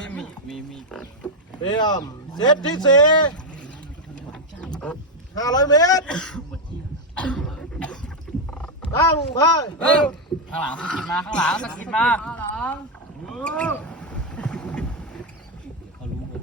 ฮ้ยมีมีมีเตรียมเซตที่สี่ห้าร้อยเมตรตั้งพายเฮ้ยข้างหลังสกิดมาข้างหลังสกิดมาเขารู้หมด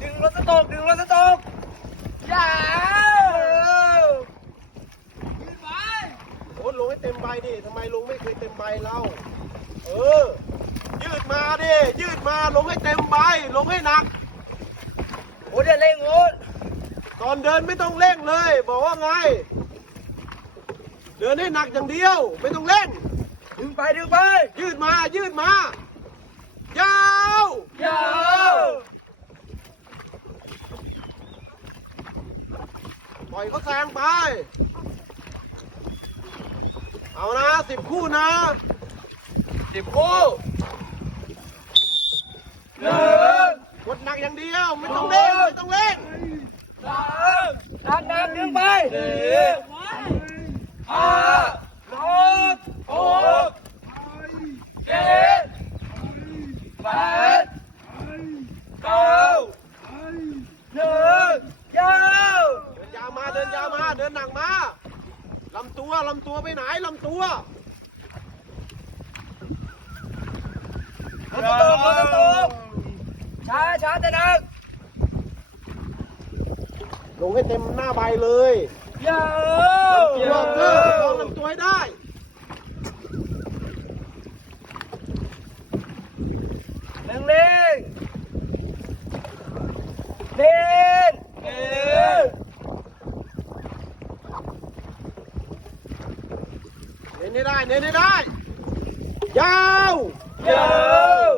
ดึงรถส ตกดึงรถสตกยาวโอ้ลงให้เต็มใบดิทำไมลงไม่เคยเต็มใบเรา เออ ยืดมาดิ ยืดมา ลงให้เต็มใบ ลงให้หนัก โอ้ยอย่าเร่งโอ้ยตอนเดินไม่ต้องเร่งเลย บอกว่าไง เดินให้หนักอย่างเดียว ไม่ต้องเร่ง ดึงไปดึงไป ยืดมา ยืดมายาวยาว ป ล่อยเขาแซงไป เอานะสิบคู่นะสิบคู่หนึ่งกดหนักอย่างเดียว ไม่ต้องเล่น ไม่ต้องเล่นสามดันดันดึงไปสี่ห้าหกหกเจ็ดแปดเก้าหนึ่งยาว เดินยาวมา เดินยาวมา เดิ นหนังมาลำตัวลำตัวไปไหนลำตัวลำตกรถตกช้าช้าแต่นักลงให้เต็มหน้าใบเลยยาวลำตัวเออลองลำตัวให้ได้ หนึ่งเล่งเล่นเล่น เน้นให้ ได้เน้นให้ได้ ยาวยาว